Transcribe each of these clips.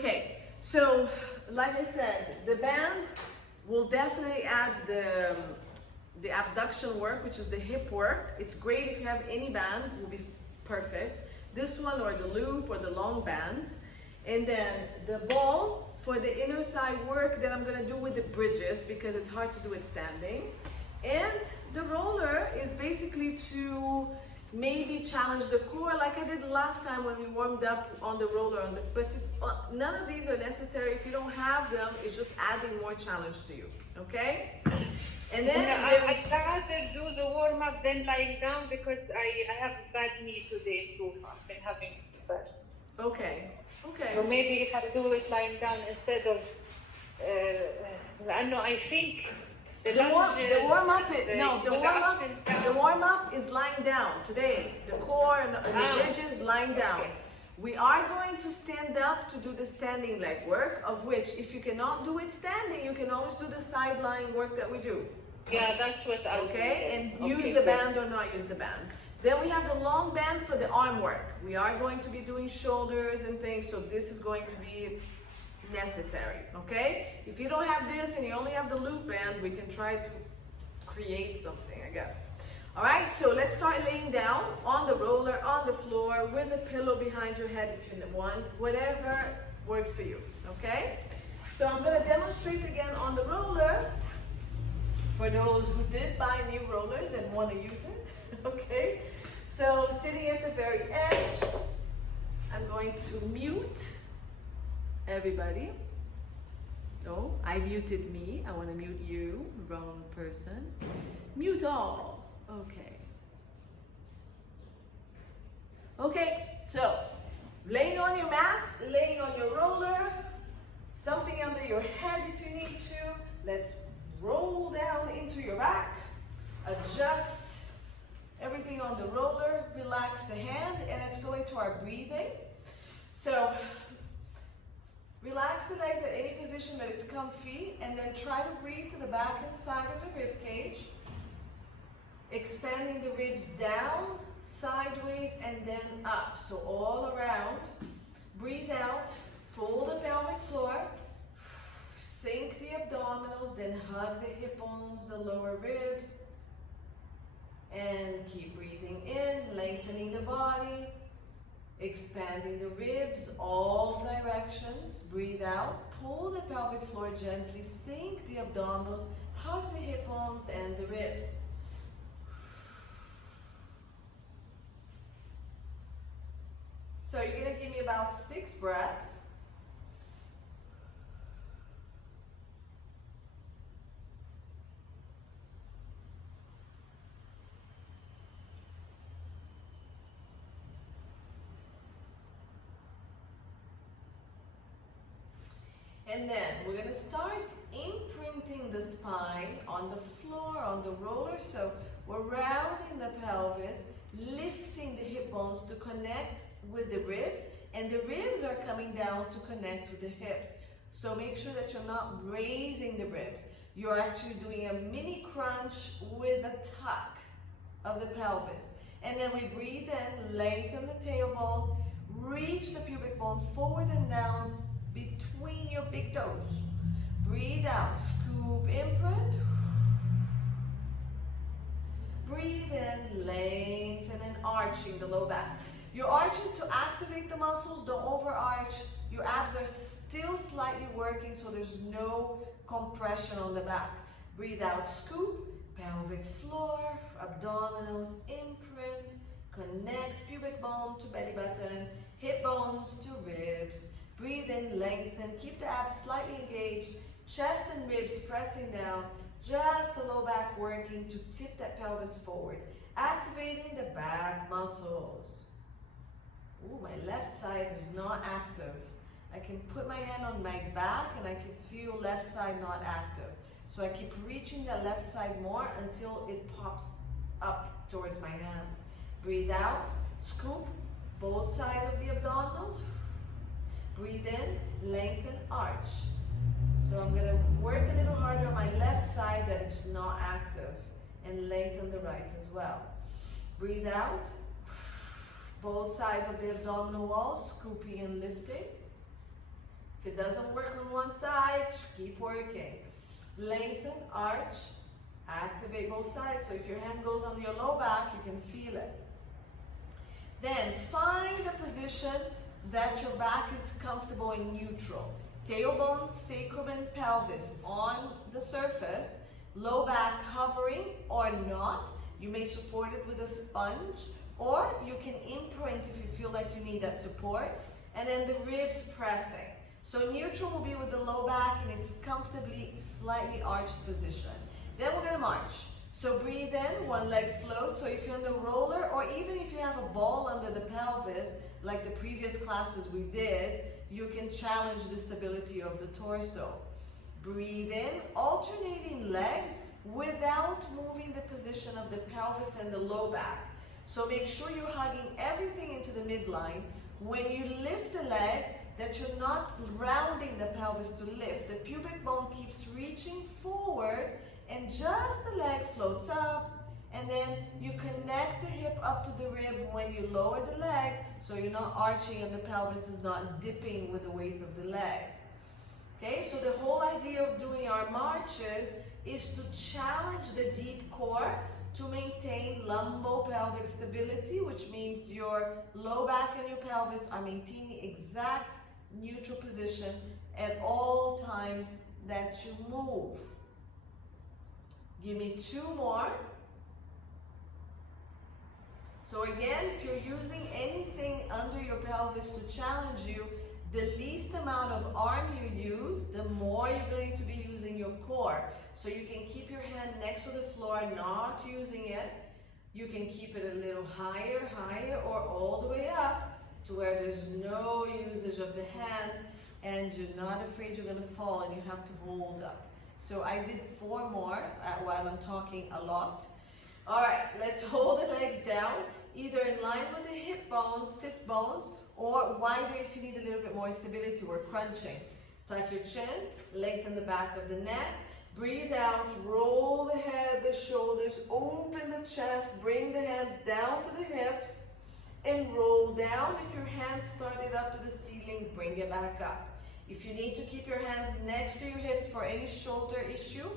Okay, so like I said, the band will definitely add the abduction work, which is the hip work. It's great if you have any band, will be perfect. This one or the loop or the long band. And then the ball for the inner thigh work that I'm gonna do with the bridges because it's hard to do it standing. And the roller is basically to maybe challenge the core like I did last time when we warmed up on the roller. But none of these are necessary. If you don't have them, it's just adding more challenge to you, okay? And then I'd rather do the warm-up than lying down because I have a bad knee today too. I've been having bad. Okay, okay. So maybe if I do it lying down instead of, I think the warm-up is lying down today. The core and the bridges lying down. Okay. We are going to stand up to do the standing leg work, of which if you cannot do it standing, you can always do the side lying work that we do. Yeah, that's what I'll do. Okay, and use the band or not use the band. Then we have the long band for the arm work. We are going to be doing shoulders and things, so this is going to be necessary, okay? If you don't have this and you only have the loop band, we can try to create something, I guess. All right, so let's start laying down on the roller, on the floor, with a pillow behind your head if you want, whatever works for you, okay? So I'm gonna demonstrate again on the roller for those who did buy new rollers and wanna use it, okay? So sitting at the very edge, I'm going to mute everybody. Oh, I muted me. I want to mute you, wrong person. Mute all. Okay. Okay, so laying on your mat, laying on your roller, something under your head if you need to. Let's roll down into your back. Adjust everything on the roller. Relax the hand, and it's going to our breathing. So relax the legs at any position that is comfy, and then try to breathe to the back and side of the rib cage, expanding the ribs down, sideways, and then up. So all around. Breathe out, pull the pelvic floor, sink the abdominals, then hug the hip bones, the lower ribs, and keep breathing in, lengthening the body. Expanding the ribs, all directions. Breathe out, pull the pelvic floor gently, sink the abdominals, hug the hip bones and the ribs. So you're gonna give me about 6 breaths. And then we're gonna start imprinting the spine on the floor, on the roller. So we're rounding the pelvis, lifting the hip bones to connect with the ribs, and the ribs are coming down to connect with the hips. So make sure that you're not raising the ribs. You're actually doing a mini crunch with a tuck of the pelvis. And then we breathe in, lengthen the tailbone, reach the pubic bone forward and down, between your big toes. Breathe out, scoop, imprint. Breathe in, lengthen and arching the low back. You're arching to activate the muscles, don't overarch. Your abs are still slightly working, so there's no compression on the back. Breathe out, scoop, pelvic floor, abdominals, imprint, connect pubic bone to belly button, hip bones to ribs. Breathe in, lengthen, keep the abs slightly engaged, chest and ribs pressing down, just the low back working to tip that pelvis forward, activating the back muscles. Ooh, my left side is not active. I can put my hand on my back and I can feel left side not active. So I keep reaching the left side more until it pops up towards my hand. Breathe out, scoop, both sides of the abdominals. Breathe in, lengthen, arch. So I'm gonna work a little harder on my left side that it's not active, and lengthen the right as well. Breathe out, both sides of the abdominal wall, scooping and lifting. If it doesn't work on one side, keep working. Lengthen, arch, activate both sides. So if your hand goes on your low back, you can feel it. Then find a position that your back is comfortable and neutral. Tailbone, sacrum, and pelvis on the surface. Low back hovering or not. You may support it with a sponge, or you can imprint if you feel like you need that support. And then the ribs pressing. So neutral will be with the low back and it's comfortably slightly arched position. Then we're gonna march. So breathe in, one leg floats. So if you're in the roller, or even if you have a ball under the pelvis, like the previous classes we did, you can challenge the stability of the torso. Breathe in, alternating legs without moving the position of the pelvis and the low back. So make sure you're hugging everything into the midline. When you lift the leg, that you're not rounding the pelvis to lift. The pubic bone keeps reaching forward and just the leg floats up, and then you connect the hip up to the rib when you lower the leg, so you're not arching and the pelvis is not dipping with the weight of the leg. Okay, so the whole idea of doing our marches is to challenge the deep core to maintain lumbopelvic stability, which means your low back and your pelvis are maintaining exact neutral position at all times that you move. Give me 2 more. So again, if you're using anything under your pelvis to challenge you, the least amount of arm you use, the more you're going to be using your core. So you can keep your hand next to the floor, not using it. You can keep it a little higher, or all the way up to where there's no usage of the hand and you're not afraid you're gonna fall and you have to hold up. So I did 4 more while I'm talking a lot. All right, let's hold the legs down, either in line with the hip bones, sit bones, or wider if you need a little bit more stability. We're crunching. Tuck your chin, lengthen the back of the neck. Breathe out, roll the head, the shoulders, open the chest, bring the hands down to the hips, and roll down. If your hands started up to the ceiling, bring it back up. If you need to keep your hands next to your hips for any shoulder issue,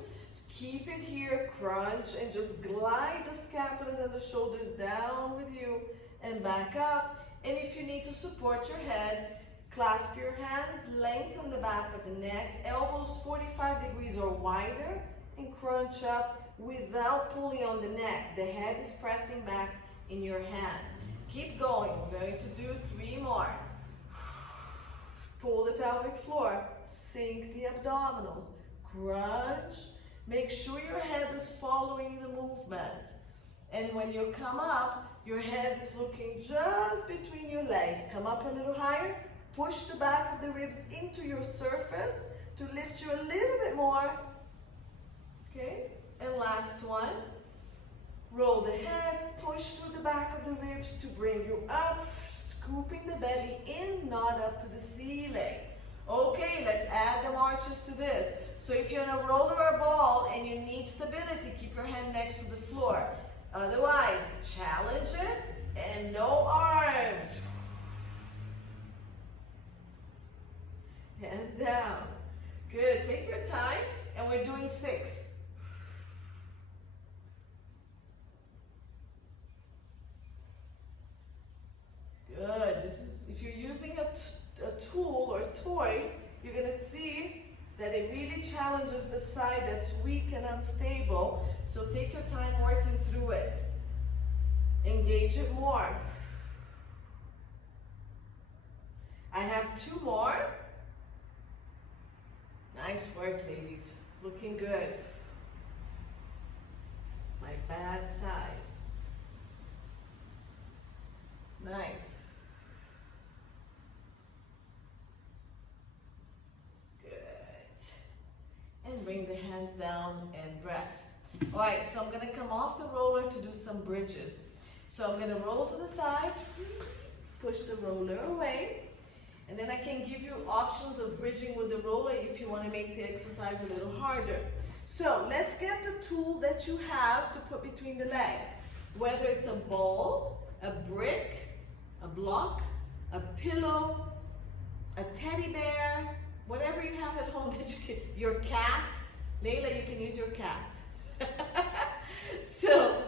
keep it here, crunch, and just glide the scapulas and the shoulders down with you and back up. And if you need to support your head, clasp your hands, lengthen the back of the neck, elbows 45 degrees or wider, and crunch up without pulling on the neck. The head is pressing back in your hand. Keep going. We're going to do 3 more. Pull the pelvic floor, sink the abdominals, crunch. Make sure your head is following the movement. And when you come up, your head is looking just between your legs. Come up a little higher. Push the back of the ribs into your surface to lift you a little bit more. Okay, and last one. Roll the head, push through the back of the ribs to bring you up, scooping the belly in, not up to the ceiling. Okay, let's add the marches to this. So if you're in a roller or ball and you need stability, keep your hand next to the floor. Otherwise, challenge it and no arms. And down. Good, take your time, and we're doing 6. Good, this is, if you're using a tool or a toy, you're gonna see that it really challenges the side that's weak and unstable. So take your time working through it. Engage it more. I have 2 more. Nice work, ladies. Looking good. My bad side. Nice. Good. And bring the hands down and rest. All right, so I'm gonna come off the roller to do some bridges. So I'm gonna roll to the side, push the roller away, and then I can give you options of bridging with the roller if you want to make the exercise a little harder. So let's get the tool that you have to put between the legs. Whether it's a ball, a brick, a block, a pillow, a teddy bear, whatever you have at home that you can, your cat, Layla, you can use your cat. So,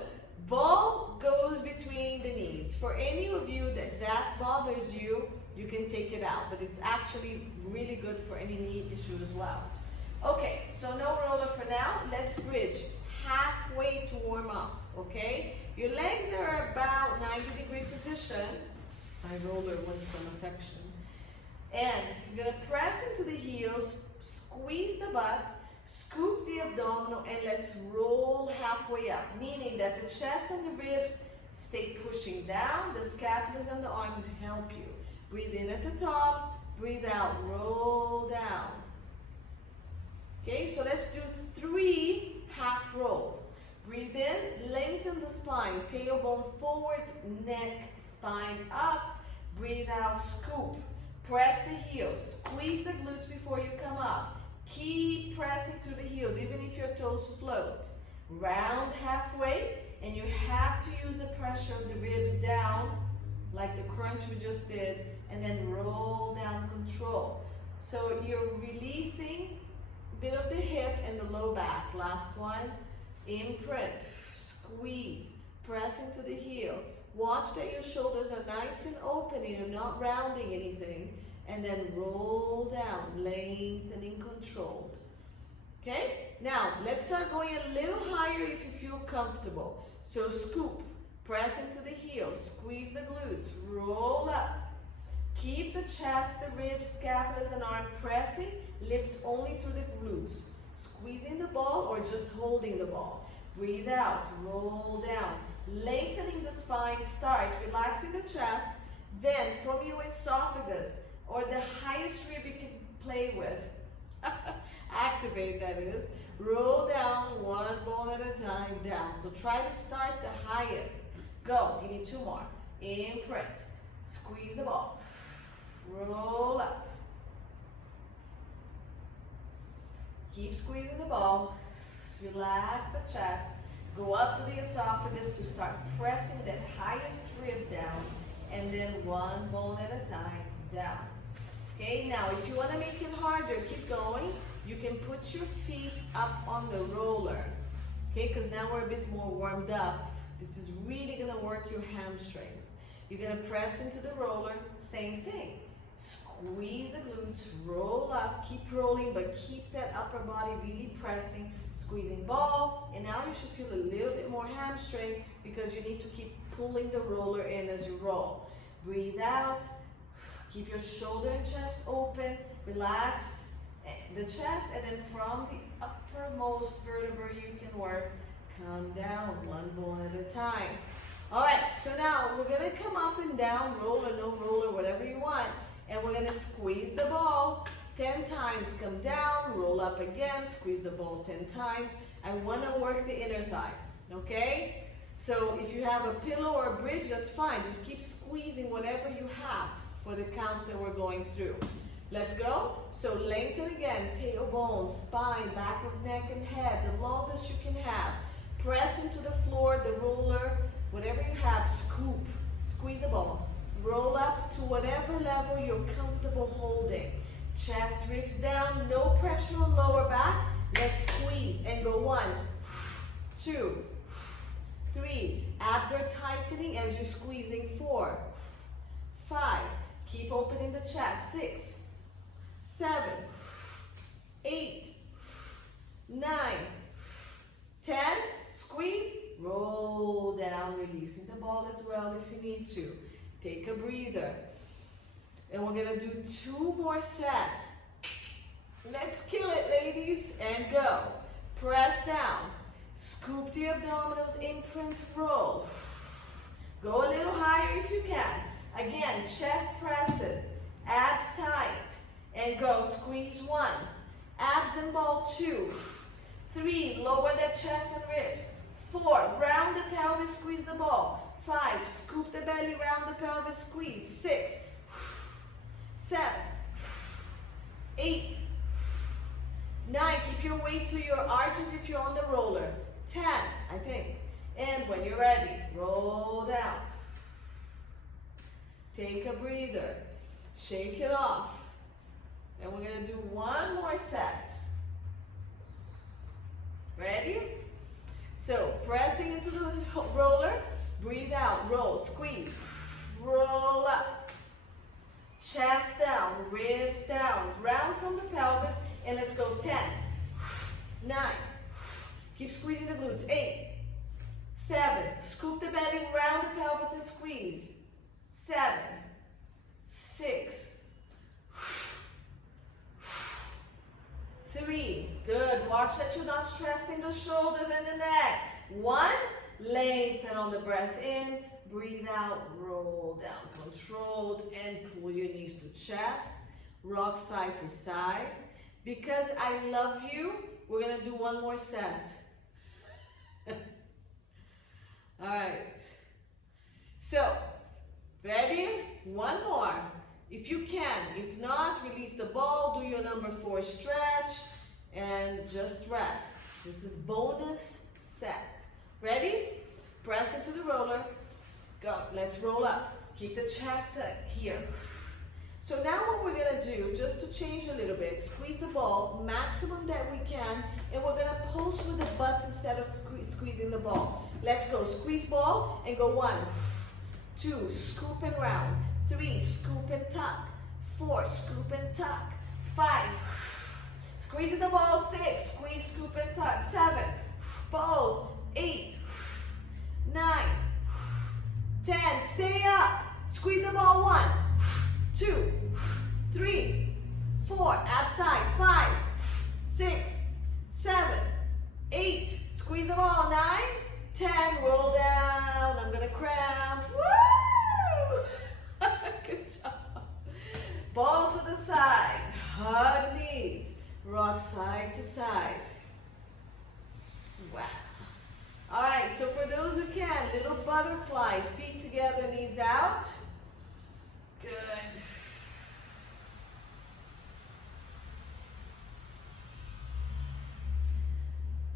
ball goes between the knees. For any of you that bothers you, you can take it out, but it's actually really good for any knee issue as well. Okay, so no roller for now. Let's bridge halfway to warm up, okay? Your legs are about 90-degree position. My roller wants some affection. And you're gonna press into the heels, squeeze the butt, scoop the abdominal, and let's roll halfway up, meaning that the chest and the ribs stay pushing down, the scapulas and the arms help you. Breathe in at the top, breathe out, roll down. Okay, so let's do 3 half rolls. Breathe in, lengthen the spine, tailbone forward, neck, spine up. Breathe out, scoop. Press the heels, squeeze the glutes before you come up. Keep pressing through the heels, even if your toes float. Round halfway, and you have to use the pressure of the ribs down, like the crunch we just did, and then roll down, control. So you're releasing a bit of the hip and the low back. Last one, imprint, squeeze, press into the heel. Watch that your shoulders are nice and open and you're not rounding anything. And then roll down, lengthening, controlled. Okay? Now, let's start going a little higher if you feel comfortable. So scoop, press into the heels, squeeze the glutes, roll up. Keep the chest, the ribs, scapulas, and arm pressing. Lift only through the glutes. Squeezing the ball or just holding the ball. Breathe out, roll down. Lengthening the spine, start relaxing the chest, then from your esophagus or the highest rib you can play with, activate that is, roll down one ball at a time down. So try to start the highest. Go, give me 2 more. Imprint, squeeze the ball, roll up. Keep squeezing the ball, relax the chest. Go up to the esophagus to start pressing that highest rib down, and then one bone at a time down. Okay, now if you want to make it harder, keep going. You can put your feet up on the roller. Okay, because now we're a bit more warmed up. This is really going to work your hamstrings. You're going to press into the roller, same thing. Squeeze the glutes, roll up, keep rolling, but keep that upper body really pressing. Squeezing ball, and now you should feel a little bit more hamstring because you need to keep pulling the roller in as you roll. Breathe out, keep your shoulder and chest open, relax the chest, and then from the uppermost vertebrae you can work, come down one bone at a time. All right, so now we're gonna come up and down, roller, no roller, whatever you want, and we're gonna squeeze the ball 10 times, come down, roll up again, squeeze the ball 10 times. I want to work the inner thigh, okay? So if you have a pillow or a bridge, that's fine. Just keep squeezing whatever you have for the counts that we're going through. Let's go. So lengthen again, tailbone, spine, back of neck and head, the longest you can have. Press into the floor, the roller, whatever you have, scoop, squeeze the ball. Roll up to whatever level you're comfortable holding. Chest, ribs down, no pressure on lower back. Let's squeeze and go 1, 2, 3. Abs are tightening as you're squeezing. 4, 5. Keep opening the chest. 6, 7, 8, 9, 10. Squeeze, roll down, releasing the ball as well if you need to. Take a breather. And we're gonna do 2 more sets. Let's kill it, ladies, and go. Press down, scoop the abdominals, imprint, roll. Go a little higher if you can. Again, chest presses, abs tight, and go. Squeeze 1, abs and ball 2, 3, lower the chest and ribs. 4, round the pelvis, squeeze the ball. 5, scoop the belly, round the pelvis, squeeze. 6, 7, 8, 9, keep your weight to your arches if you're on the roller. 10, I think. And when you're ready, roll down. Take a breather. Shake it off. And we're gonna do one more set. Ready? So, pressing into the roller, breathe out, roll, squeeze, roll up. Chest down, ribs down, round from the pelvis, and let's go 10, 9, keep squeezing the glutes, 8, 7, scoop the belly around the pelvis and squeeze, 7, 6, 3, good, watch that you're not stressing the shoulders and the neck, 1, lengthen on the breath in, breathe out, roll down, controlled, and pull your knees to chest, rock side to side. Because I love you, we're gonna do one more set. All right, so, ready? One more, if you can. If not, release the ball, do your number 4 stretch, and just rest. This is bonus set. Ready? Press into the roller. Go, let's roll up. Keep the chest here. So now what we're gonna do, just to change a little bit, squeeze the ball, maximum that we can, and we're gonna pulse with the butt instead of squeezing the ball. Let's go, squeeze ball, and go 1, 2, scoop and round, 3, scoop and tuck, 4, scoop and tuck, 5, squeezing the ball, 6, squeeze, scoop and tuck, 7, balls, 8, 9, 10, stay up, squeeze the ball, 1, 2, 3, 4, abs tight, 5, 6, 7, 8, squeeze the ball, 9, 10, roll down, I'm gonna cramp, woo! Good job. Ball to the side, hug knees, rock side to side. Wow. All right, so for those who can, little butterfly, feet together, knees out. Good.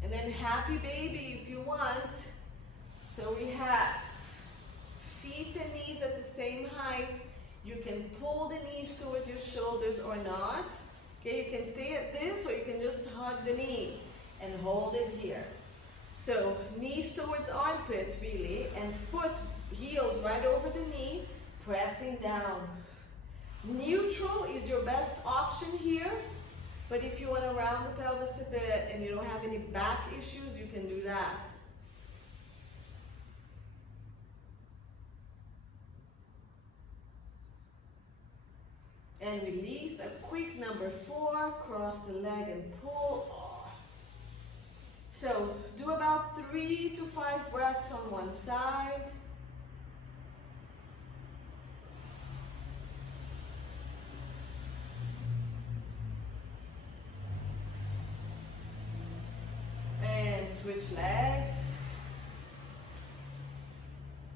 And then happy baby if you want. So we have feet and knees at the same height. You can pull the knees towards your shoulders or not. Okay, you can stay at this or you can just hug the knees and hold it here. So knees towards armpit really, and foot, heels right over the knee, pressing down. Neutral is your best option here, but if you want to round the pelvis a bit and you don't have any back issues, you can do that. And release, a quick number 4, cross the leg and pull. Oh. So do about 3 to 5 breaths on one side. And switch legs.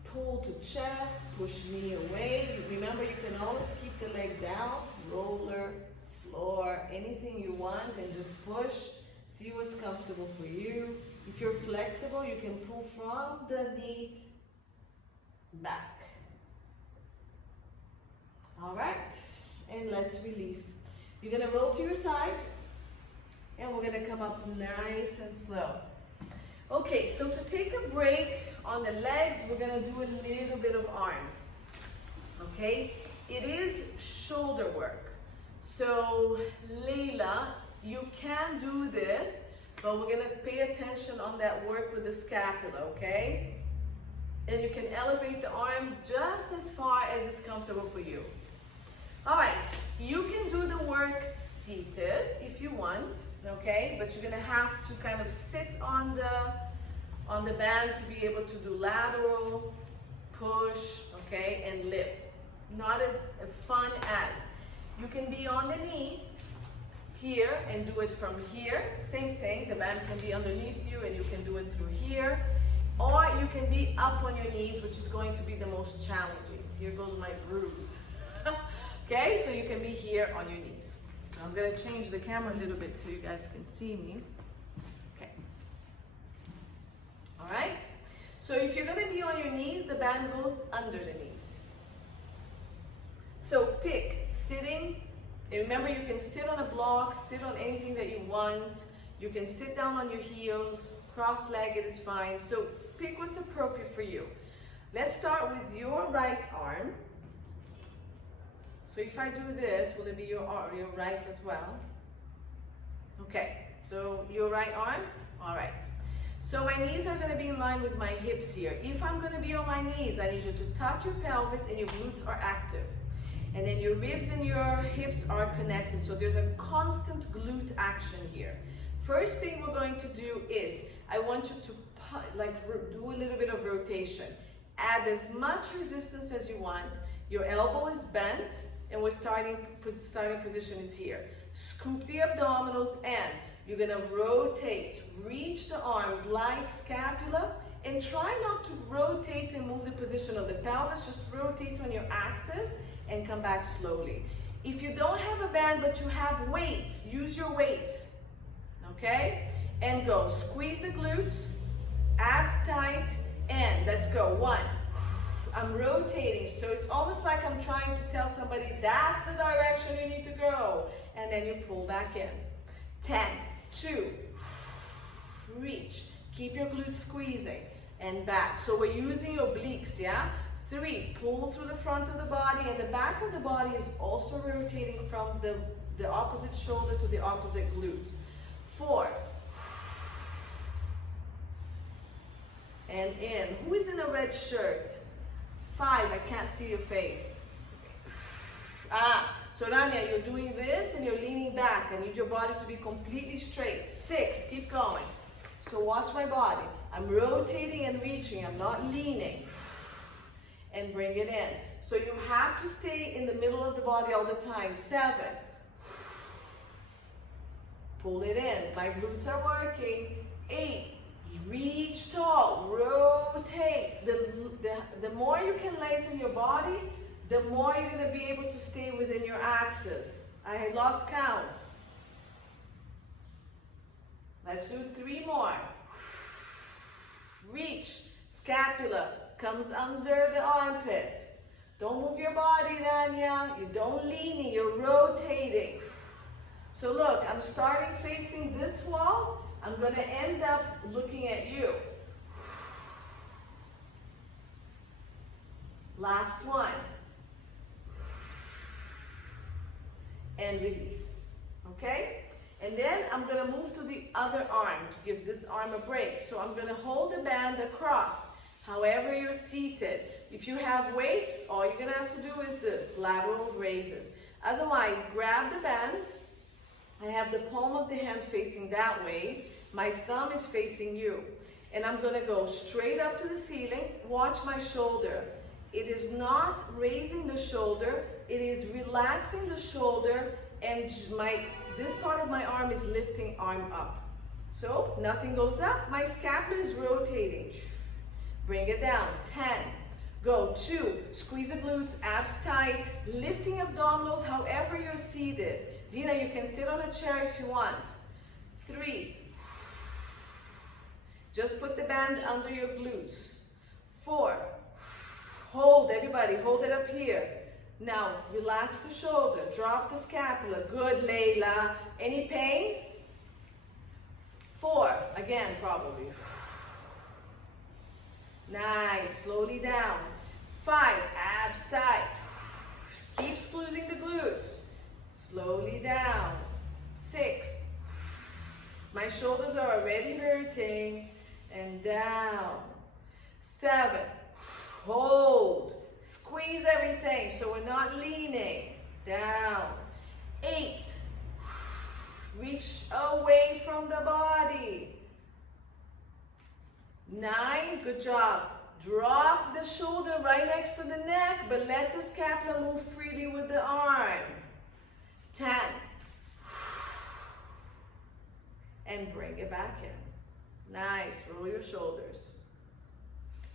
Pull to chest, push knee away. Remember, you can always keep the leg down, roller, floor, anything you want, and just push. See what's comfortable for you. If you're flexible, you can pull from the knee back. All right, and let's release. You're gonna roll to your side, and we're gonna come up nice and slow. Okay, so to take a break on the legs, we're gonna do a little bit of arms, okay? It is shoulder work. So, Leila, you can do this, but we're gonna pay attention on that work with the scapula, okay? And you can elevate the arm just as far as it's comfortable for you. All right, you can do the work seated if you want, okay? But you're gonna have to kind of sit on the band to be able to do lateral, push, okay, and lift. Not as fun as. You can be on the knee here and do it from here. Same thing, the band can be underneath you and you can do it through here. Or you can be up on your knees, which is going to be the most challenging. Here goes my bruise. Okay, so you can be here on your knees. So I'm gonna change the camera a little bit so you guys can see me. Okay. All right. So if you're gonna be on your knees, the band goes under the knees. So pick sitting And remember, you can sit on a block, sit on anything that you want. You can sit down on your heels, cross-legged is fine. So pick what's appropriate for you. Let's start with your right arm. So if I do this, will it be your right as well? Okay, so your right arm, all right. So my knees are gonna be in line with my hips here. If I'm gonna be on my knees, I need you to tuck your pelvis and your glutes are active. And then your ribs and your hips are connected. So there's a constant glute action here. First thing we're going to do is, I want you to do a little bit of rotation. Add as much resistance as you want. Your elbow is bent and we're starting position is here. Scoop the abdominals and you're gonna rotate, reach the arm, glide scapula, and try not to rotate and move the position of the pelvis, just rotate on your axis and come back slowly. If you don't have a band but you have weights, use your weights, okay? And go, squeeze the glutes, abs tight, and let's go, 1. I'm rotating, so it's almost like I'm trying to tell somebody that's the direction you need to go. And then you pull back in. 10, 2, reach. Keep your glutes squeezing and back. So we're using your obliques, yeah? 3, pull through the front of the body, and the back of the body is also rotating from the opposite shoulder to the opposite glutes. 4, and in. Who is in a red shirt? 5, I can't see your face. So Rania, you're doing this and you're leaning back. I need your body to be completely straight. 6, keep going. So watch my body. I'm rotating and reaching, I'm not leaning. And bring it in. So you have to stay in the middle of the body all the time. 7, pull it in, my glutes are working. 8, reach tall, rotate. The more you can lengthen your body, the more you're gonna be able to stay within your axis. I had lost count. Let's do 3 more. Reach, scapula comes under the armpit. Don't move your body, Rania. You don't lean, you're rotating. So look, I'm starting facing this wall. I'm gonna end up looking at you. Last one. And release, okay? And then I'm gonna move to the other arm to give this arm a break. So I'm gonna hold the band across, however you're seated. If you have weights, all you're gonna have to do is this, lateral raises. Otherwise, grab the band. I have the palm of the hand facing that way. My thumb is facing you. And I'm gonna go straight up to the ceiling. Watch my shoulder. It is not raising the shoulder, it is relaxing the shoulder, and this part of my arm is lifting arm up. So nothing goes up, my scapula is rotating. Bring it down, 10, go, 2, squeeze the glutes, abs tight, lifting abdominals however you're seated. Dina, you can sit on a chair if you want. 3, just put the band under your glutes. 4, hold, everybody, hold it up here. Now, relax the shoulder, drop the scapula. Good, Layla. Any pain? 4, again, probably. Nice, slowly down. 5, abs tight. Keep squeezing the glutes. Slowly down. 6, my shoulders are already hurting. And down. 7, hold. Squeeze everything so we're not leaning. Down. 8, reach away from the body. 9, good job. Drop the shoulder right next to the neck, but let the scapula move freely with the arm. 10. And bring it back in. Nice, roll your shoulders.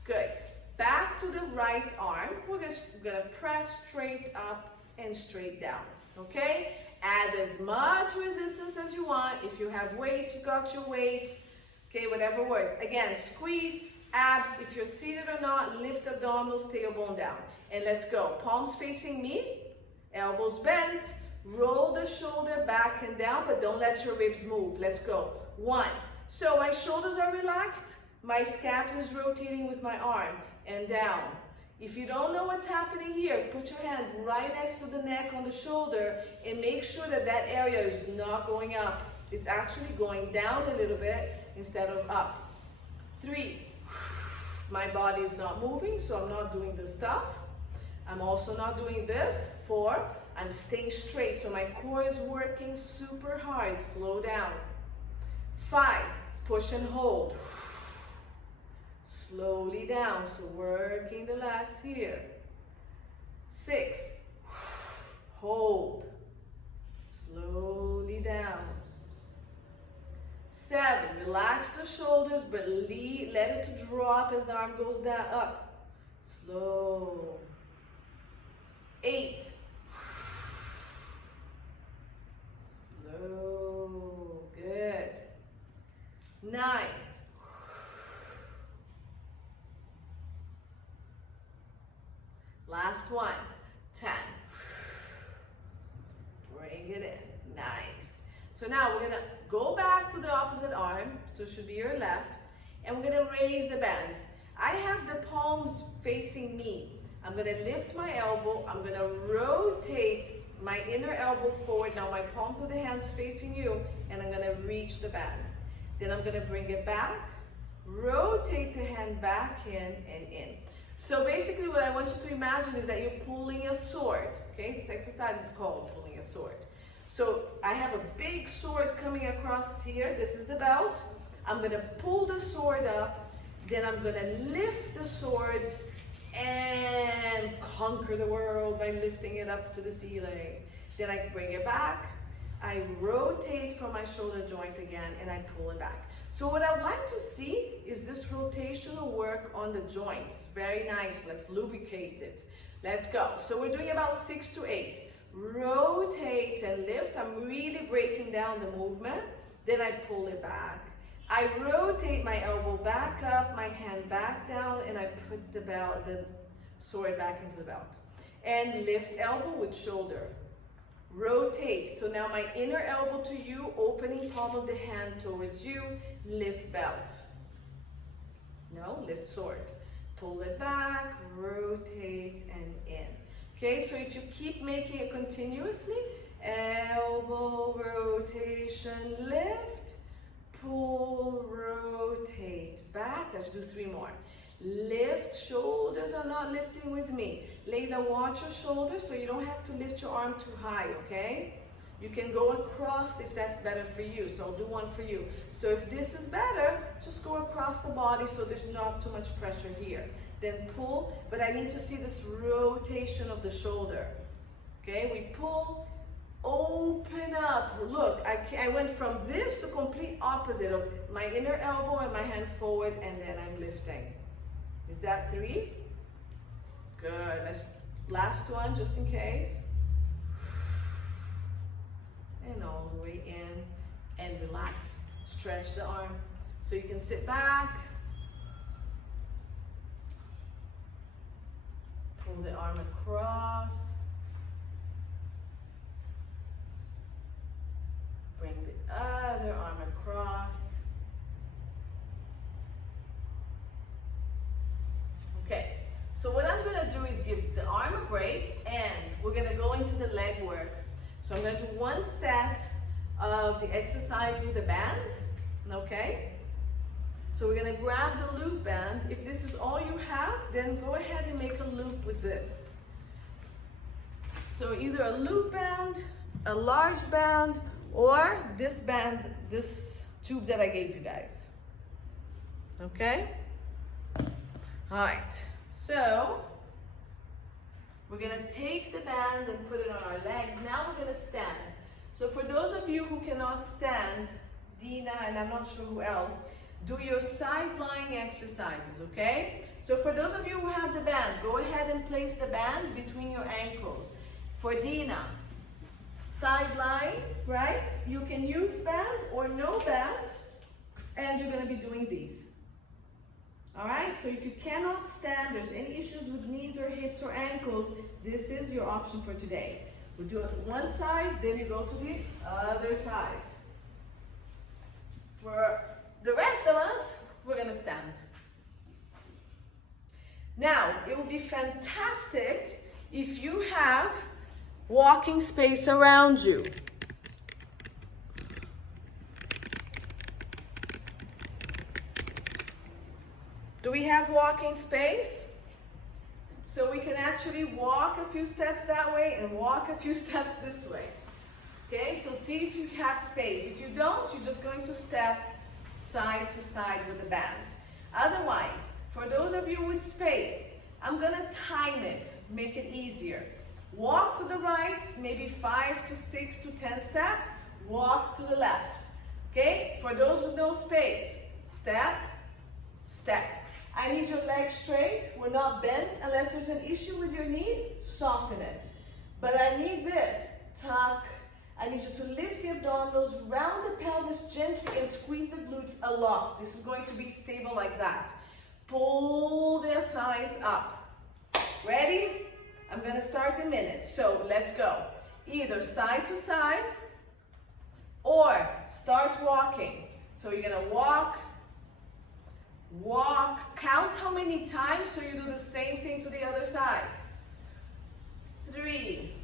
Good. Back to the right arm. We're just gonna press straight up and straight down, okay? Add as much resistance as you want. If you have weights, you got your weights. Okay, whatever works. Again, squeeze, abs. If you're seated or not, lift abdominals, tailbone down. And let's go. Palms facing me, elbows bent, Roll the shoulder back and down, but don't let your ribs move. Let's go. 1. So my shoulders are relaxed. My scapula is rotating with my arm and down. If you don't know what's happening here, put your hand right next to the neck on the shoulder and make sure that that area is not going up. It's actually going down a little bit instead of up. 3. My body is not moving, so I'm not doing this stuff. I'm also not doing this. 4. I'm staying straight, so my core is working super hard. Slow down. 5. Push and hold. Slowly down, so working the lats here. 6. Hold. Slowly down. 7. Relax the shoulders, but let it drop as the arm goes down, up. Slow. 8. Slow. Good. 9. Last one. 10. Bring it in. Nice. So now we're going to go back to the opposite arm. So it should be your left. And we're going to raise the band. I have the palms facing me. I'm going to lift my elbow. I'm going to rotate my inner elbow forward. Now my palms of the hands facing you. And I'm going to reach the band. Then I'm going to bring it back. Rotate the hand back in and in. So basically what I want you to imagine is that you're pulling a sword, okay? This exercise is called pulling a sword. So I have a big sword coming across here. This is the belt. I'm gonna pull the sword up, then I'm gonna lift the sword and conquer the world by lifting it up to the ceiling. Then I bring it back, I rotate from my shoulder joint again, and I pull it back. So what I would like to see is this rotational work on the joints. Very nice. Let's lubricate it. Let's go. So we're doing about 6 to 8. Rotate and lift. I'm really breaking down the movement. Then I pull it back. I rotate my elbow back up, my hand back down, and I put the sword back into the belt. And lift elbow with shoulder. Rotate. So now my inner elbow to you, opening palm of the hand towards you, lift belt. No, lift sword. Pull it back, rotate, and in. Okay, so if you keep making it continuously, elbow, rotation, lift, pull, rotate, back. Let's do 3 more. Lift, shoulders are not lifting with me. Layla, watch your shoulders so you don't have to lift your arm too high, okay? You can go across if that's better for you, so I'll do one for you. So if this is better, just go across the body so there's not too much pressure here. Then pull, but I need to see this rotation of the shoulder. Okay, we pull, open up. Look, I went from this to complete opposite of my inner elbow and my hand forward, and then I'm lifting. Is that 3? Good. Last one, just in case. And all the way in, and relax. Stretch the arm. So you can sit back. Pull the arm across. Bring the other arm across. Okay, so what I'm gonna do is give the arm a break, and we're gonna go into the leg work. So I'm gonna do 1 set of the exercise with the band, okay? So we're gonna grab the loop band. If this is all you have, then go ahead and make a loop with this. So either a loop band, a large band, or this band, this tube that I gave you guys. Okay? All right, so we're gonna take the band and put it on our legs. Now we're gonna stand. So for those of you who cannot stand, Dina and I'm not sure who else, do your side lying exercises, okay? So for those of you who have the band, go ahead and place the band between your ankles. For Dina, side lying, right? You can use band or no band, and you're gonna be doing these. All right, so if you cannot stand, there's any issues with knees or hips or ankles, this is your option for today. We do it one side, then you go to the other side. For the rest of us, we're gonna stand. Now, it would be fantastic if you have walking space around you. Do we have walking space? So we can actually walk a few steps that way and walk a few steps this way. Okay, so see if you have space. If you don't, you're just going to step side to side with the band. Otherwise, for those of you with space, I'm gonna time it, make it easier. Walk to the right, maybe 5 to 6 to 10 steps. Walk to the left. Okay, for those with no space, step, step. I need your legs straight. We're not bent. Unless there's an issue with your knee, soften it. But I need this, tuck. I need you to lift the abdominals, round the pelvis gently and squeeze the glutes a lot. This is going to be stable like that. Pull the thighs up. Ready? I'm gonna start in a minute. So let's go. Either side to side or start walking. So you're gonna walk, walk, count how many times so you do the same thing to the other side. 3,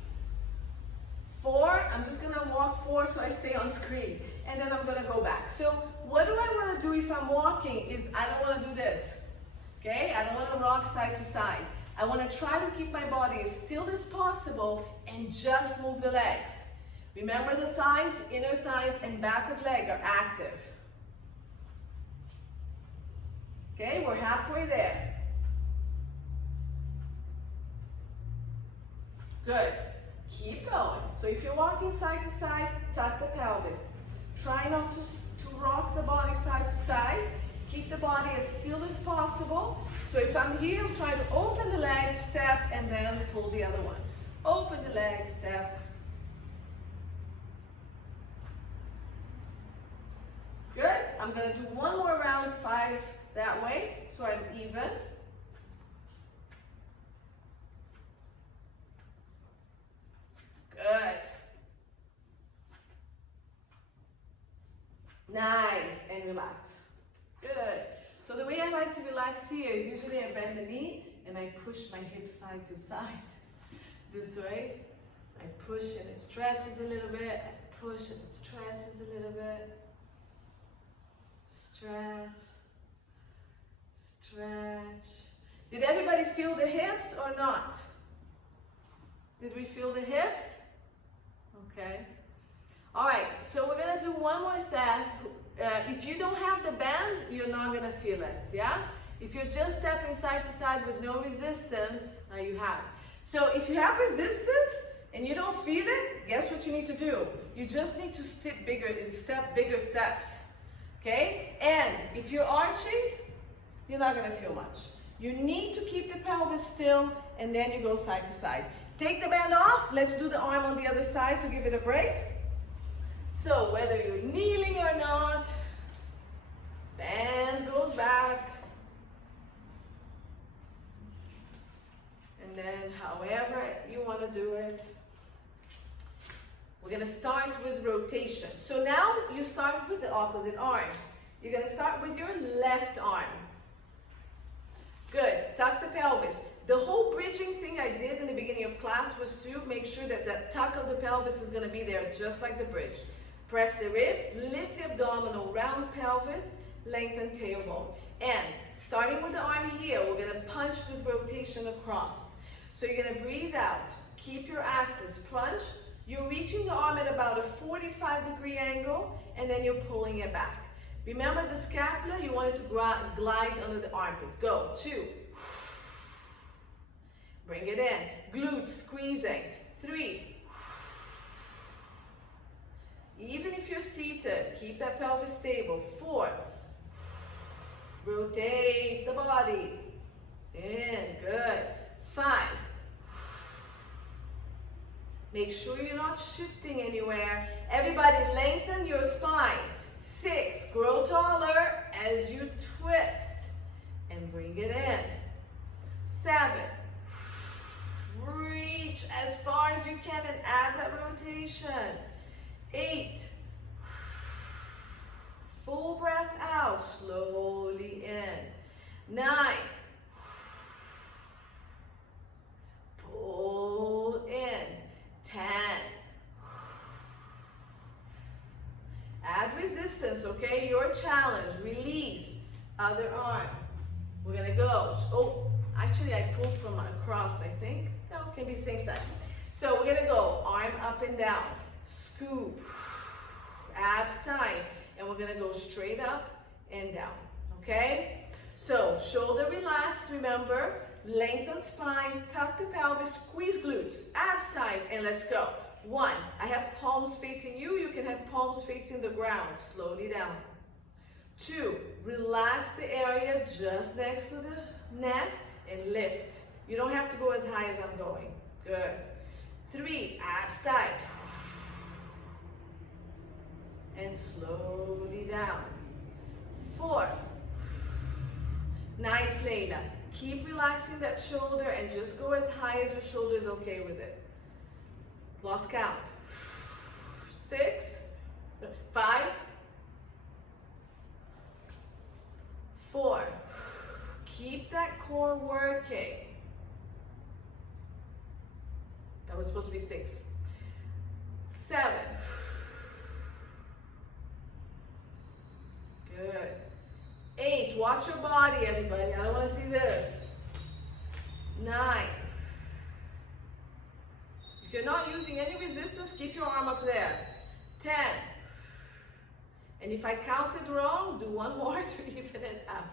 4, I'm just gonna walk 4 so I stay on screen. And then I'm gonna go back. So what do I wanna do if I'm walking is I don't wanna do this. Okay, I don't wanna rock side to side. I wanna try to keep my body as still as possible and just move the legs. Remember the thighs, inner thighs and back of leg are active. Okay, we're halfway there. Good. Keep going. So if you're walking side to side, tuck the pelvis. Try not to rock the body side to side. Keep the body as still as possible. So if I'm here, I'm trying to open the leg, step, and then pull the other one. Open the leg, step. Good. I'm going to do one more round, 5 that way, so I'm even. Good. Nice, and relax. Good. So the way I like to relax here is usually I bend the knee and I push my hips side to side. This way, I push and it stretches a little bit, I push and it stretches a little bit. Stretch, stretch. Did everybody feel the hips or not? Did we feel the hips? Okay. All right, so we're gonna do one more set. If you don't have the band, you're not gonna feel it, yeah? If you're just stepping side to side with no resistance, now you have. So if you have resistance and you don't feel it, guess what you need to do? You just need to step bigger steps, okay? And if you're arching, you're not gonna feel much. You need to keep the pelvis still and then you go side to side. Take the band off, let's do the arm on the other side to give it a break. So whether you're kneeling or not, band goes back. And then however you want to do it. We're going to start with rotation. So now you start with the opposite arm. You're going to start with your left arm. Good. Tuck the pelvis. The whole bridging thing I did in the beginning of class was to make sure that the tuck of the pelvis is going to be there just like the bridge. Press the ribs, lift the abdominal, round pelvis, lengthen tailbone. And starting with the arm here, we're going to punch with rotation across. So you're going to breathe out, keep your axis, punch. You're reaching the arm at about a 45-degree angle, and then you're pulling it back. Remember the scapula, you want it to glide under the armpit. Go, 2. Bring it in. Glutes squeezing. 3. Even if you're seated, keep that pelvis stable. 4. Rotate the body. In. Good. 5. Make sure you're not shifting anywhere. Everybody lengthen your spine. 6. Grow taller as you twist. And bring it in. 7. Reach as far as you can and add that rotation. 8. Full breath out, slowly in. 9. Pull in. 10. Add resistance, okay? Your challenge. Release. Other arm. We're gonna go. Oh, actually I pulled from across, I think. No, it can be same side. So we're gonna go arm up and down. Scoop. Abs tight. And we're gonna go straight up and down, okay? So shoulder relaxed, remember. Lengthen spine, tuck the pelvis, squeeze glutes, abs tight, and let's go. 1, I have palms facing you. You can have palms facing the ground. Slowly down. 2, relax the area just next to the neck and lift. You don't have to go as high as I'm going. Good. 3, abs tight. And slowly down. 4. Nice, Layla. Keep relaxing that shoulder and just go as high as your shoulder is okay with it. Lost count. 6, 5, 4. Keep that core working. That was supposed to be 6. 7. Good. 8. Watch your body, everybody. I don't want to see this. 9. If you're not using any resistance, keep your arm up there. 10. And if I counted wrong, do one more to even it out.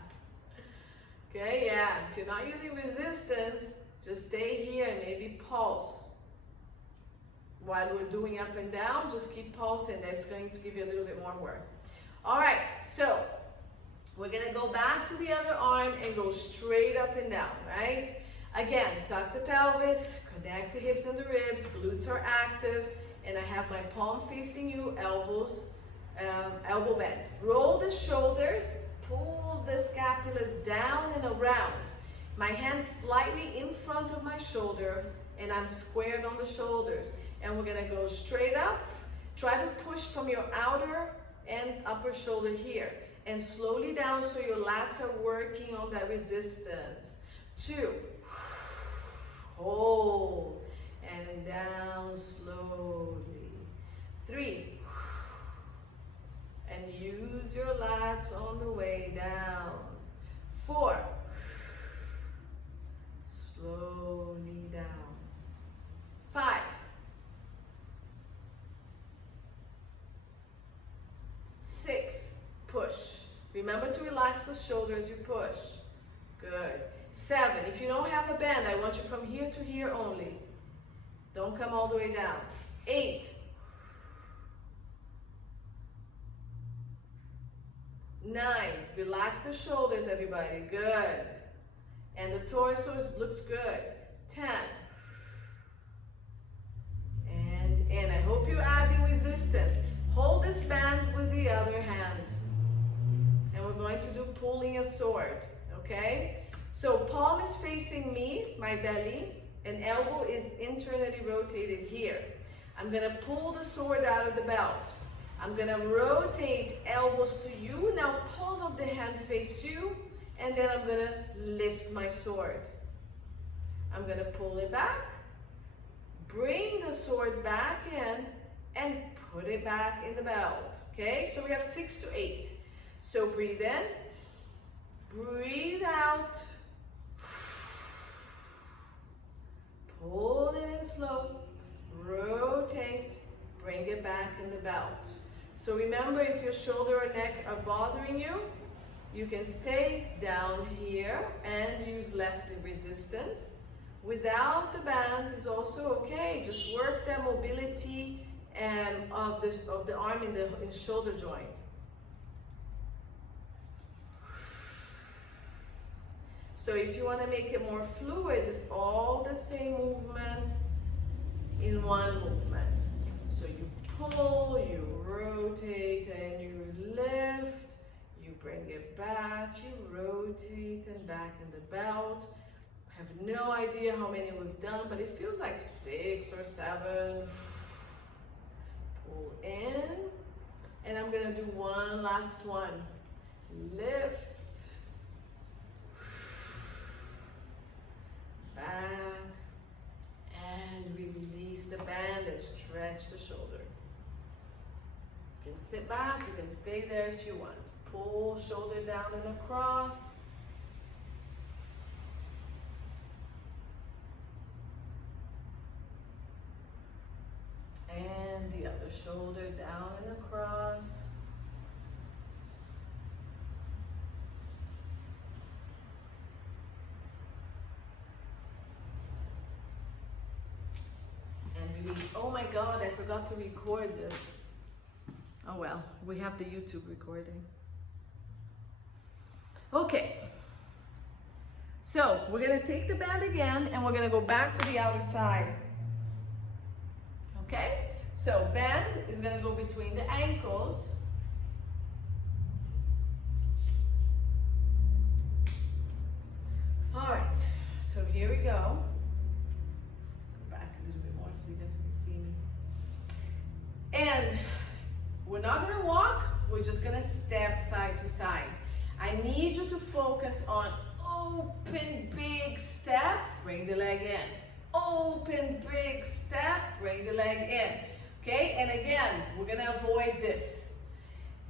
Okay, yeah. If you're not using resistance, just stay here and maybe pulse. While we're doing up and down, just keep pulsing. That's going to give you a little bit more work. All right, so we're gonna go back to the other arm and go straight up and down, right? Again, tuck the pelvis, connect the hips and the ribs, glutes are active, and I have my palm facing you, elbows, elbow bend. Roll the shoulders, pull the scapulas down and around. My hands slightly in front of my shoulder, and I'm squared on the shoulders. And we're gonna go straight up. Try to push from your outer and upper shoulder here. And slowly down so your lats are working on that resistance. 2. Hold. And down slowly. 3. And use your lats on the way down. 4. Slowly down. 5. 6. Push. Remember to relax the shoulders as you push. Good. 7. If you don't have a bend, I want you from here to here only. Don't come all the way down. 8. 9. Relax the shoulders, everybody. Good. And the torso looks good. 10. And in. I hope you're adding resistance. Hold this band with the other hand. And we're going to do pulling a sword, okay? So palm is facing me, my belly, and elbow is internally rotated here. I'm gonna pull the sword out of the belt. I'm gonna rotate elbows to you. Now palm of the hand face you, and then I'm gonna lift my sword. I'm gonna pull it back, bring the sword back in, and put it back in the belt, okay? So we have 6 to 8. So breathe in, breathe out, pull it in slow, rotate, bring it back in the belt. So remember, if your shoulder or neck are bothering you, you can stay down here and use less resistance. Without the band is also okay. Just work that mobility of the arm in the shoulder joint. So if you want to make it more fluid, it's all the same movement in one movement. So you pull, you rotate, and you lift. You bring it back, you rotate and back in the belt. I have no idea how many we've done, but it feels like 6 or 7. Pull in, and I'm gonna do one last one. Lift, back, and release the band and stretch the shoulder. You can sit back, you can stay there if you want. Pull shoulder down and across. And the other shoulder down and across. And release. Oh my God, I forgot to record this. Oh well, we have the YouTube recording. Okay. So we're gonna take the band again and we're gonna go back to the outer thigh. Okay? So band is gonna go between the ankles. All right, so here we go. Go back a little bit more so you guys can see me. And we're not gonna walk, we're just gonna step side to side. I need you to focus on open, big step, bring the leg in. Open, big step, bring the leg in. Okay, and again, we're gonna avoid this.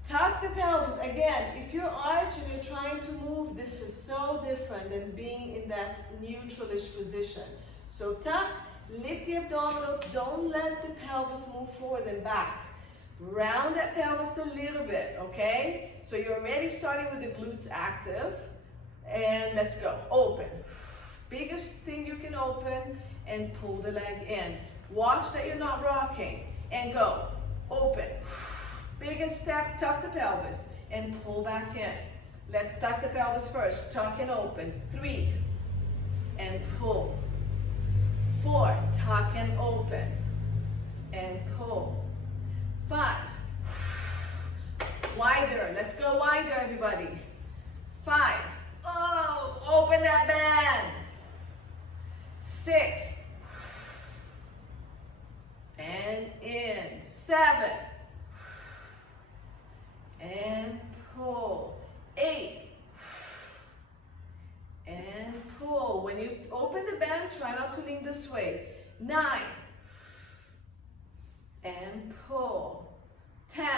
Tuck the pelvis. Again, if you're arching, you're trying to move, this is so different than being in that neutralish position. So tuck, lift the abdominal, don't let the pelvis move forward and back. Round that pelvis a little bit, okay? So you're already starting with the glutes active. And let's go, open. Biggest thing you can open and pull the leg in. Watch that you're not rocking and go, open. Biggest step, tuck the pelvis and pull back in. Let's tuck the pelvis first, tuck and open. 3 and pull. 4, tuck and open and pull. 5, wider, let's go wider everybody. 5, oh, open that band. 6, and in. 7, and pull. 8, and pull. When you open the band, try not to lean this way. 9, and pull. 10,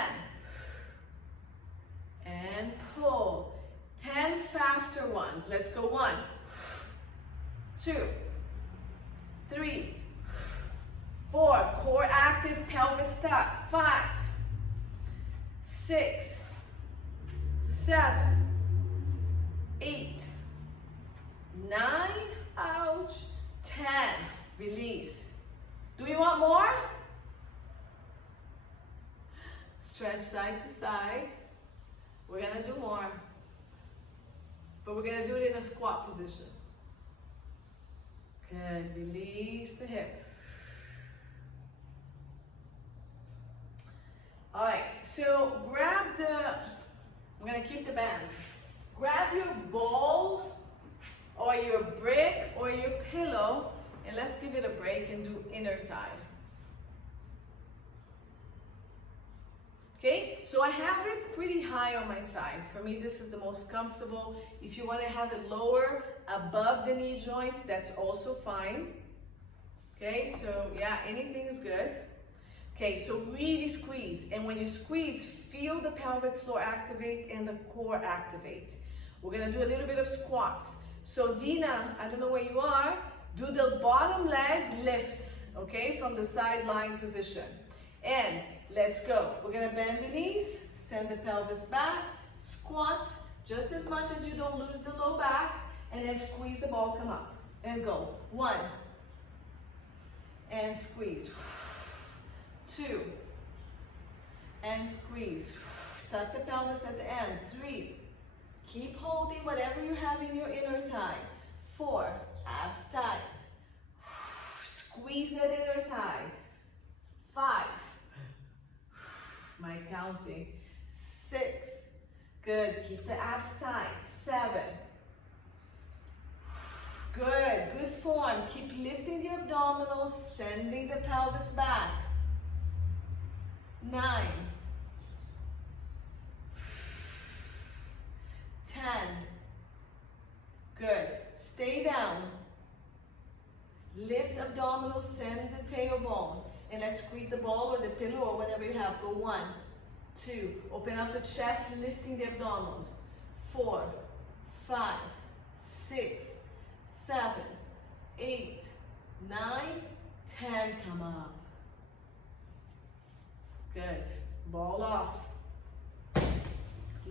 and pull. 10 faster ones. Let's go. 1, 2, 3, 4, core active, pelvis tucked. 5, 6, 7, 8, 9, ouch, 10, release. Do we want more? Stretch side to side. We're gonna do more, but we're gonna do it in a squat position. Good, release the hip. All right, so grab I'm gonna keep the band. Grab your ball or your brick or your pillow and let's give it a break and do inner thigh. Okay, so I have it pretty high on my thigh. For me, this is the most comfortable. If you want to have it lower, above the knee joint, that's also fine. Okay, so yeah, anything is good. Okay, so really squeeze. And when you squeeze, feel the pelvic floor activate and the core activate. We're gonna do a little bit of squats. So Dina, I don't know where you are, do the bottom leg lifts, okay, from the sideline position. And let's go. We're gonna bend the knees, send the pelvis back, squat just as much as you don't lose the low back, and then squeeze the ball, come up, and go. 1, and squeeze. 2, and squeeze. Tuck the pelvis at the end. 3, keep holding whatever you have in your inner thigh. 4, abs tight. Squeeze that inner thigh. 5, my counting. 6, good, keep the abs tight. 7, Good, good form. Keep lifting the abdominals, sending the pelvis back. 9, 10. Good. Stay down. Lift abdominals, send the tailbone. And let's squeeze the ball or the pillow or whatever you have. Go 1, 2. Open up the chest, lifting the abdominals. 4, 5, 6, 7, 8, 9, 10. Come up. Good. Ball off.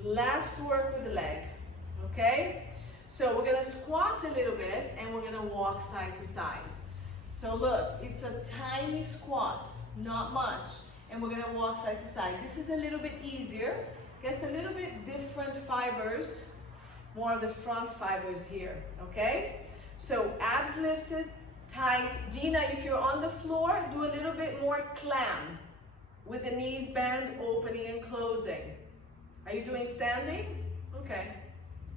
Last work with the leg. Okay? So we're gonna squat a little bit and we're gonna walk side to side. So look, it's a tiny squat, not much. And we're gonna walk side to side. This is a little bit easier. Gets a little bit different fibers, more of the front fibers here, okay? So abs lifted, tight. Dina, if you're on the floor, do a little bit more clam with the knees bent, opening and closing. Are you doing standing? Okay.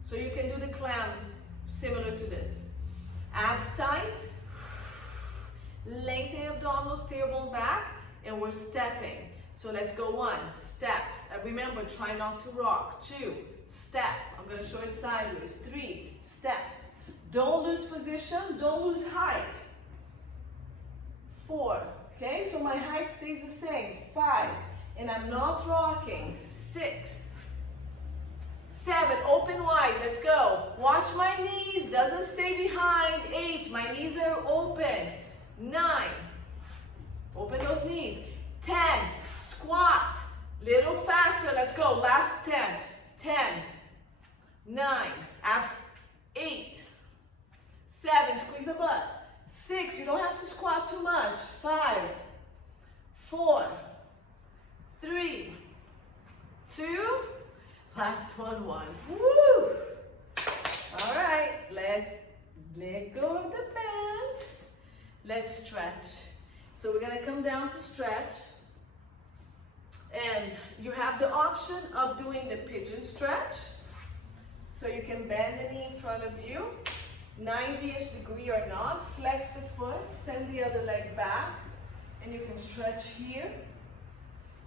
So you can do the clam similar to this. Abs tight, lengthen abdominals, tailbone back, and we're stepping. So let's go 1, step. Remember, try not to rock. 2, step. I'm gonna show it sideways. 3, step. Don't lose position, don't lose height. 4, okay, so my height stays the same. 5, and I'm not rocking. 6, 7, open wide, let's go. Watch my knees, doesn't stay behind. 8, my knees are open. 9, open those knees. 10, squat, little faster, let's go. Last 10, 10, 9, abs, 8, 7, squeeze the butt. 6, you don't have to squat too much. 5, 4, 3, 2, last one, 1. Woo! All right, let's let go of the band. Let's stretch. So we're gonna come down to stretch. And you have the option of doing the pigeon stretch. So you can bend the knee in front of you, 90-ish degree or not, flex the foot, send the other leg back, and you can stretch here.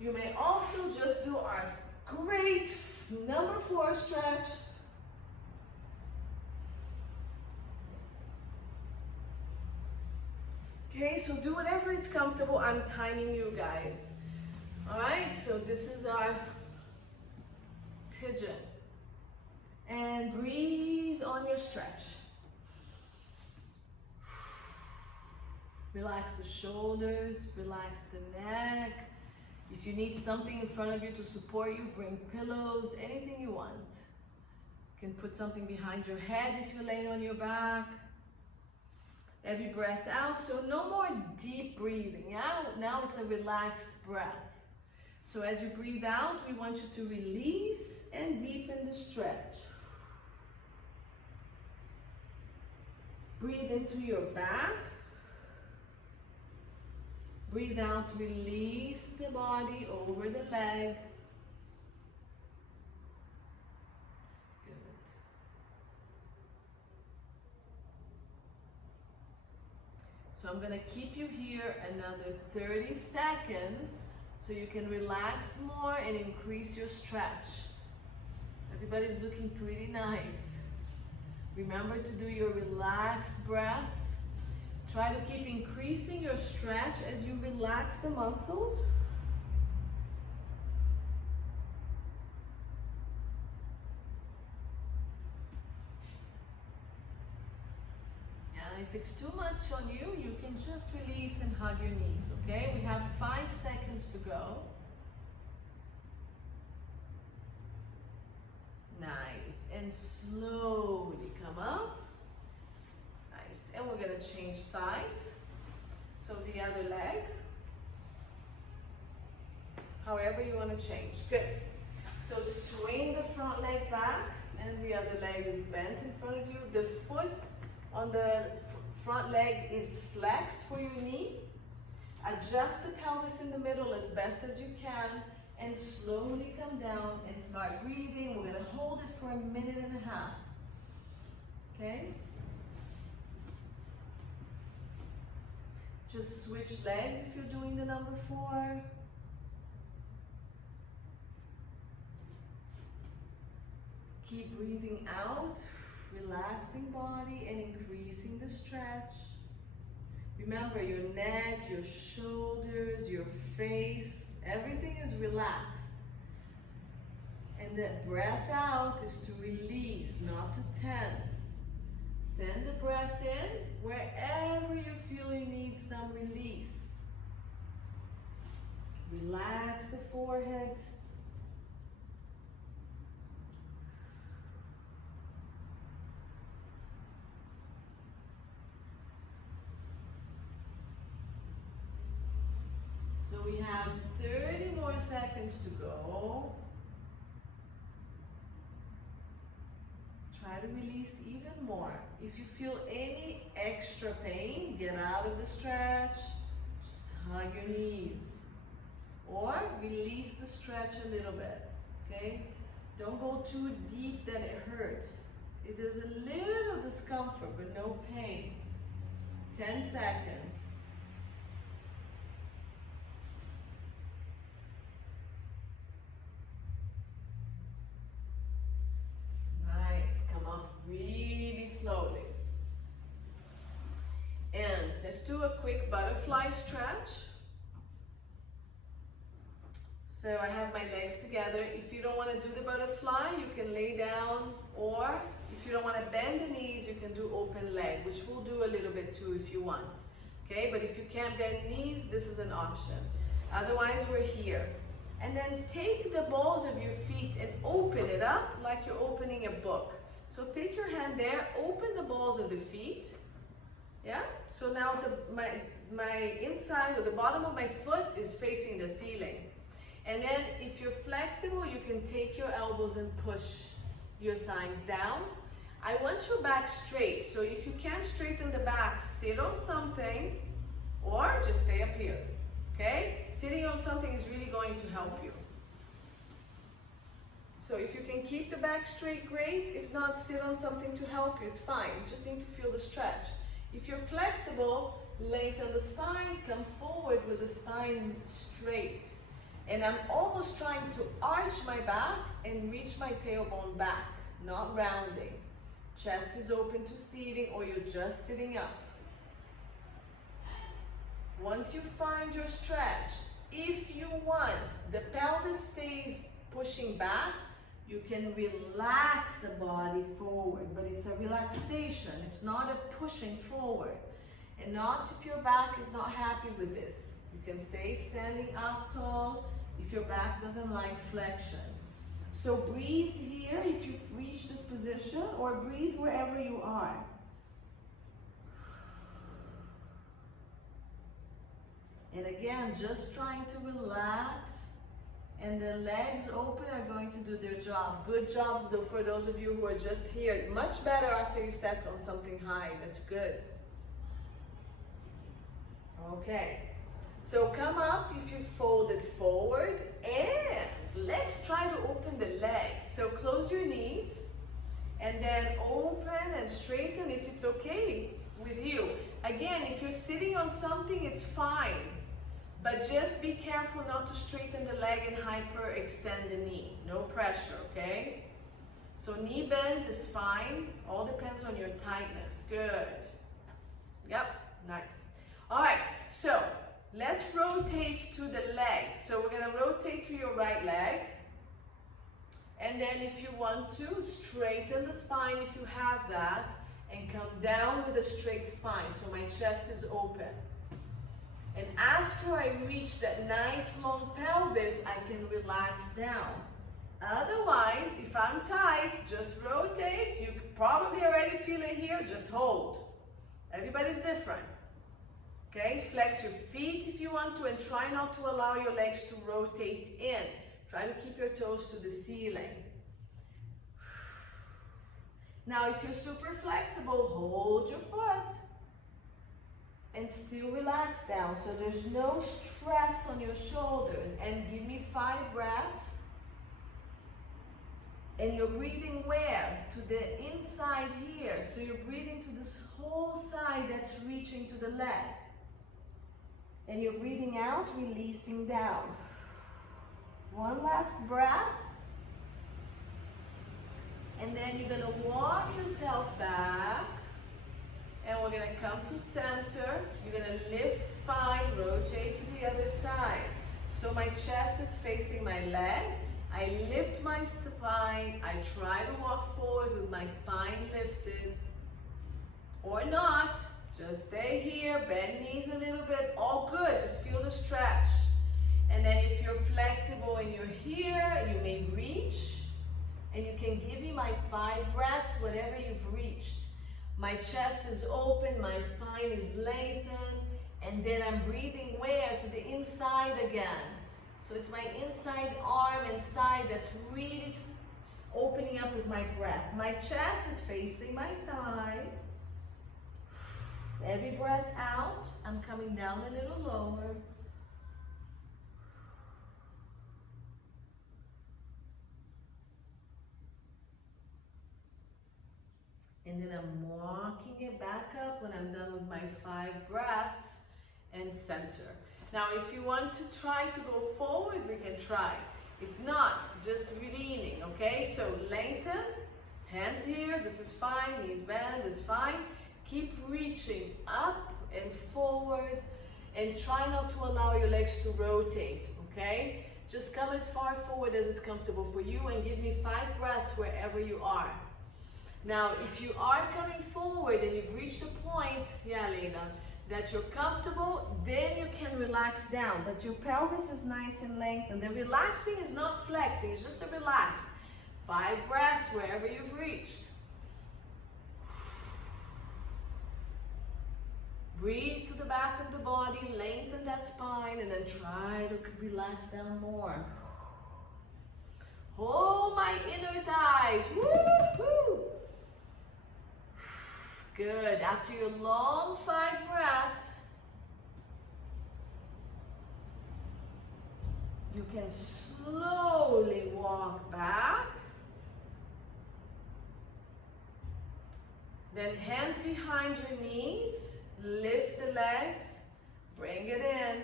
You may also just do our great number 4 stretch. Okay, so do whatever is comfortable. I'm timing you guys. All right, so this is our pigeon. And breathe on your stretch. Relax the shoulders, relax the neck. If you need something in front of you to support you, bring pillows, anything you want. You can put something behind your head if you're laying on your back. Every breath out, so no more deep breathing, yeah? Now it's a relaxed breath. So as you breathe out, we want you to release and deepen the stretch. Breathe into your back. Breathe out, release the body over the leg. Good. So I'm gonna keep you here another 30 seconds so you can relax more and increase your stretch. Everybody's looking pretty nice. Remember to do your relaxed breaths. Try to keep increasing your stretch as you relax the muscles. And if it's too much on you, you can just release and hug your knees, okay? We have 5 seconds to go. Nice, and slowly come up. Nice, and we're gonna change sides. So the other leg, however you wanna change, good. So swing the front leg back and the other leg is bent in front of you. The foot on the front leg is flexed for your knee. Adjust the pelvis in the middle as best as you can and slowly come down and start breathing. We're gonna hold it for a minute and a half, okay? Just switch legs if you're doing the number 4. Keep breathing out, relaxing body and increasing the stretch. Remember, your neck, your shoulders, your face, everything is relaxed. And the breath out is to release, not to tense. Send the breath in wherever you feel you need some release. Relax the forehead. So we have 30 more seconds to go. Try to release even more. If you feel any extra pain, get out of the stretch. Just hug your knees. Or release the stretch a little bit, okay? Don't go too deep that it hurts. There's a little discomfort, but no pain. 10 seconds. Really slowly. And let's do a quick butterfly stretch. So I have my legs together. If you don't want to do the butterfly, you can lay down, or if you don't want to bend the knees, you can do open leg, which we'll do a little bit too if you want. Okay, but if you can't bend knees, this is an option. Otherwise, we're here. And then take the balls of your feet and open it up like you're opening a book. So take your hand there, open the balls of the feet. Yeah? So now my inside or the bottom of my foot is facing the ceiling. And then if you're flexible, you can take your elbows and push your thighs down. I want your back straight. So if you can't straighten the back, sit on something or just stay up here. Okay? Sitting on something is really going to help you. So if you can keep the back straight, great. If not, sit on something to help you. It's fine. You just need to feel the stretch. If you're flexible, lengthen the spine, come forward with the spine straight. And I'm almost trying to arch my back and reach my tailbone back, not rounding. Chest is open to seating, or you're just sitting up. Once you find your stretch, if you want, the pelvis stays pushing back, you can relax the body forward, but it's a relaxation. It's not a pushing forward. And not if your back is not happy with this. You can stay standing up tall if your back doesn't like flexion. So breathe here if you've reached this position, or breathe wherever you are. And again, just trying to relax. And the legs open are going to do their job. Good job though for those of you who are just here. Much better after you set on something high. That's good. Okay. So come up if you folded forward, and let's try to open the legs. So close your knees and then open and straighten if it's okay with you. Again, if you're sitting on something, it's fine. But just be careful not to straighten the leg and hyperextend the knee. No pressure, okay? So knee bend is fine. All depends on your tightness. Good. Yep, nice. All right, so let's rotate to the leg. So we're gonna rotate to your right leg. And then if you want to, straighten the spine if you have that, and come down with a straight spine. So my chest is open. And after I reach that nice long pelvis, I can relax down. Otherwise, if I'm tight, just rotate. You could probably already feel it here, just hold. Everybody's different. Okay, flex your feet if you want to, and try not to allow your legs to rotate in. Try to keep your toes to the ceiling. Now, if you're super flexible, hold your foot and still relax down. So there's no stress on your shoulders. And give me 5 breaths. And you're breathing where? To the inside here. So you're breathing to this whole side that's reaching to the leg. And you're breathing out, releasing down. One last breath. And then you're gonna walk yourself back. And we're gonna come to center. You're gonna lift spine, rotate to the other side. So my chest is facing my leg. I lift my spine. I try to walk forward with my spine lifted. Or not. Just stay here, bend knees a little bit. All good, just feel the stretch. And then if you're flexible and you're here, you may reach. And you can give me my 5 breaths, whatever you've reached. My chest is open, my spine is lengthened, and then I'm breathing where? To the inside again. So it's my inside arm and side that's really opening up with my breath. My chest is facing my thigh. Every breath out, I'm coming down a little lower. And then I'm walking it back up when I'm done with my 5 breaths and center. Now, if you want to try to go forward, we can try. If not, just leaning, okay? So lengthen, hands here, this is fine, knees bend, is fine. Keep reaching up and forward and try not to allow your legs to rotate, okay? Just come as far forward as is comfortable for you and give me 5 breaths wherever you are. Now, if you are coming forward and you've reached a point, yeah, Lena, that you're comfortable, then you can relax down. But your pelvis is nice and lengthened. The relaxing is not flexing, it's just a relaxed. 5 breaths wherever you've reached. Breathe to the back of the body, lengthen that spine, and then try to relax down more. Hold my inner thighs. Woo-hoo! Good. After your long 5 breaths, you can slowly walk back. Then hands behind your knees. Lift the legs. Bring it in.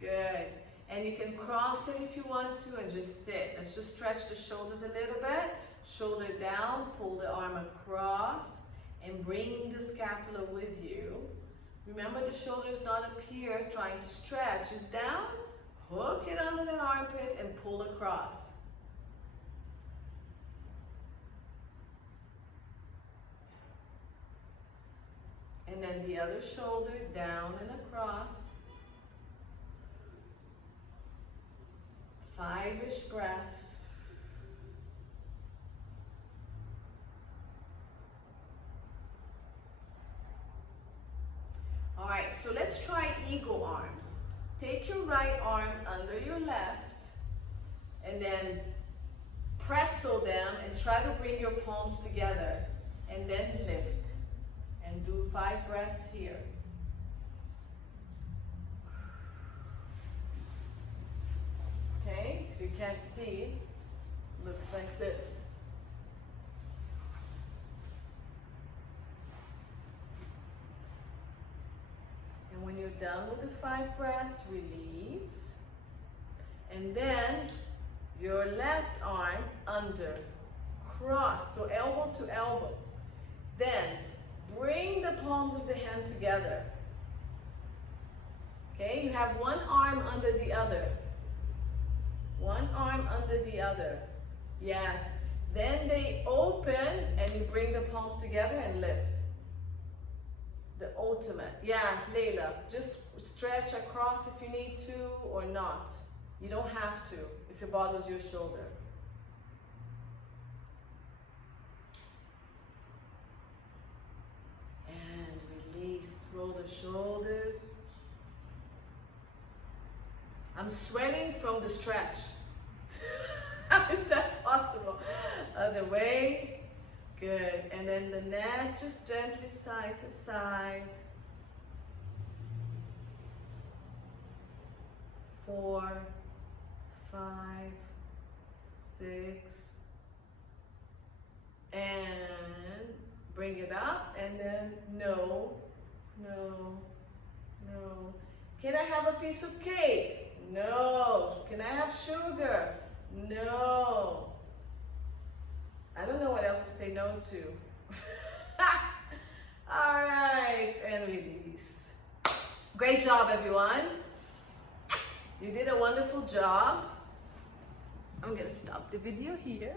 Good. And you can cross it if you want to and just sit. Let's just stretch the shoulders a little bit. Shoulder down. Pull the arm across. And bring the scapula with you. Remember, the shoulders not up here trying to stretch. Just down, hook it under the armpit and pull across. And then the other shoulder down and across. 5-ish breaths. All right, so let's try eagle arms. Take your right arm under your left and then pretzel them and try to bring your palms together and then lift and do 5 breaths here. Okay, if you can't see, looks like this. When you're done with the 5 breaths, release. And then your left arm under, cross, so elbow to elbow. Then bring the palms of the hand together. Okay, you have one arm under the other. One arm under the other. Yes. Then they open and you bring the palms together and lift. The ultimate. Yeah, Layla, just stretch across if you need to or not. You don't have to if it bothers your shoulder. And release, roll the shoulders. I'm sweating from the stretch. How is that possible? Other way. Good. And then the neck, just gently side to side. 4, 5, 6. And bring it up. And then no, no, no. Can I have a piece of cake? No. Can I have sugar? No. I don't know what else to say no to. All right, and release. Great job, everyone. You did a wonderful job. I'm gonna stop the video here.